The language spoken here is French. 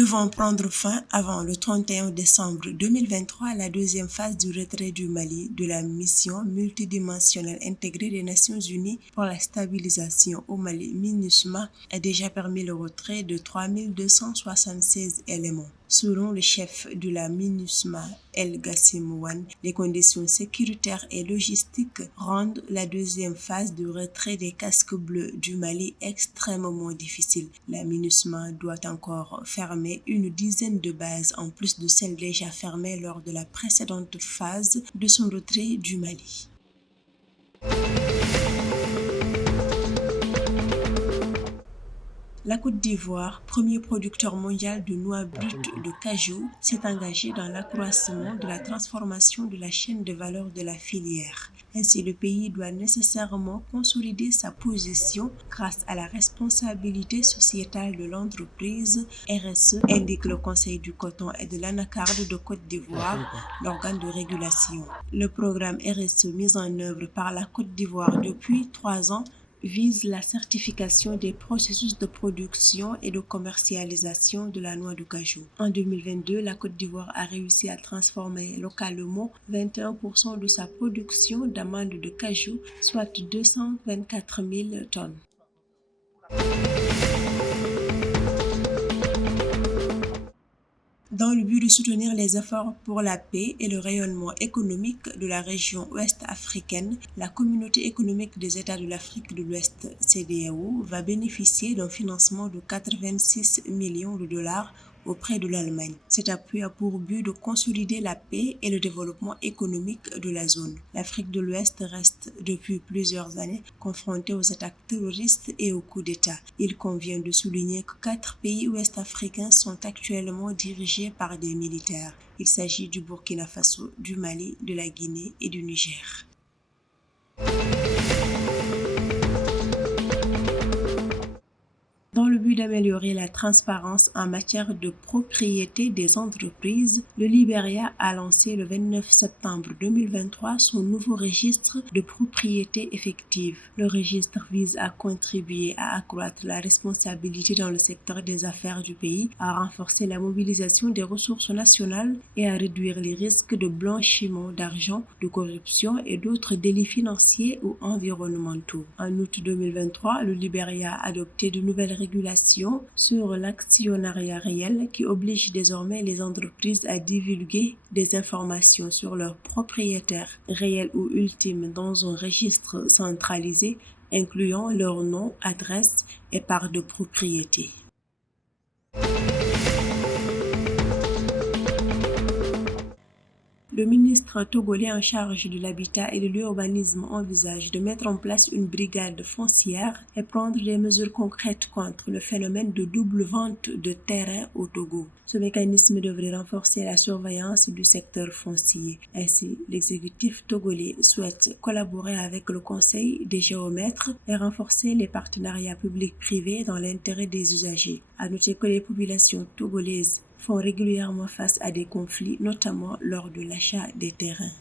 devant prendre fin avant le 31 décembre 2023, la deuxième phase du retrait du Mali de la mission multidimensionnelle intégrée des Nations Unies pour la stabilisation au Mali, MINUSMA, a déjà permis le retrait de 3276 éléments. Selon le chef de la MINUSMA, El Gassimouane, les conditions sécuritaires et logistiques rendent la deuxième phase de retrait des casques bleus du Mali extrêmement difficile. La MINUSMA doit encore fermer une dizaine de bases en plus de celles déjà fermées lors de la précédente phase de son retrait du Mali. La Côte d'Ivoire, premier producteur mondial de noix brutes de cajou, s'est engagée dans l'accroissement de la transformation de la chaîne de valeur de la filière. Ainsi, le pays doit nécessairement consolider sa position grâce à la responsabilité sociétale de l'entreprise RSE, indique le Conseil du coton et de l'anacarde de Côte d'Ivoire, l'organe de régulation. Le programme RSE mis en œuvre par la Côte d'Ivoire depuis 3 ans vise la certification des processus de production et de commercialisation de la noix de cajou. En 2022, la Côte d'Ivoire a réussi à transformer localement 21% de sa production d'amandes de cajou, soit 224 000 tonnes. Dans le but de soutenir les efforts pour la paix et le rayonnement économique de la région ouest africaine, la Communauté économique des États de l'Afrique de l'Ouest, CEDEAO, va bénéficier d'un financement de 86 millions de dollars auprès de l'Allemagne. Cet appui a pour but de consolider la paix et le développement économique de la zone. L'Afrique de l'Ouest reste depuis plusieurs années confrontée aux attaques terroristes et aux coups d'État. Il convient de souligner que 4 pays ouest-africains sont actuellement dirigés par des militaires. Il s'agit du Burkina Faso, du Mali, de la Guinée et du Niger. Dans le but d'améliorer la transparence en matière de propriété des entreprises, le Libéria a lancé le 29 septembre 2023 son nouveau registre de propriété effective. Le registre vise à contribuer à accroître la responsabilité dans le secteur des affaires du pays, à renforcer la mobilisation des ressources nationales et à réduire les risques de blanchiment d'argent, de corruption et d'autres délits financiers ou environnementaux. En août 2023, le Libéria a adopté de nouvelles régulation sur l'actionnariat réel qui oblige désormais les entreprises à divulguer des informations sur leurs propriétaires réels ou ultimes dans un registre centralisé incluant leur nom, adresse et part de propriété. Le ministre togolais en charge de l'habitat et de l'urbanisme envisage de mettre en place une brigade foncière et prendre des mesures concrètes contre le phénomène de double vente de terrain au Togo. Ce mécanisme devrait renforcer la surveillance du secteur foncier. Ainsi, l'exécutif togolais souhaite collaborer avec le Conseil des géomètres et renforcer les partenariats publics-privés dans l'intérêt des usagers. À noter que les populations togolaises font régulièrement face à des conflits, notamment lors de l'achat des terrains.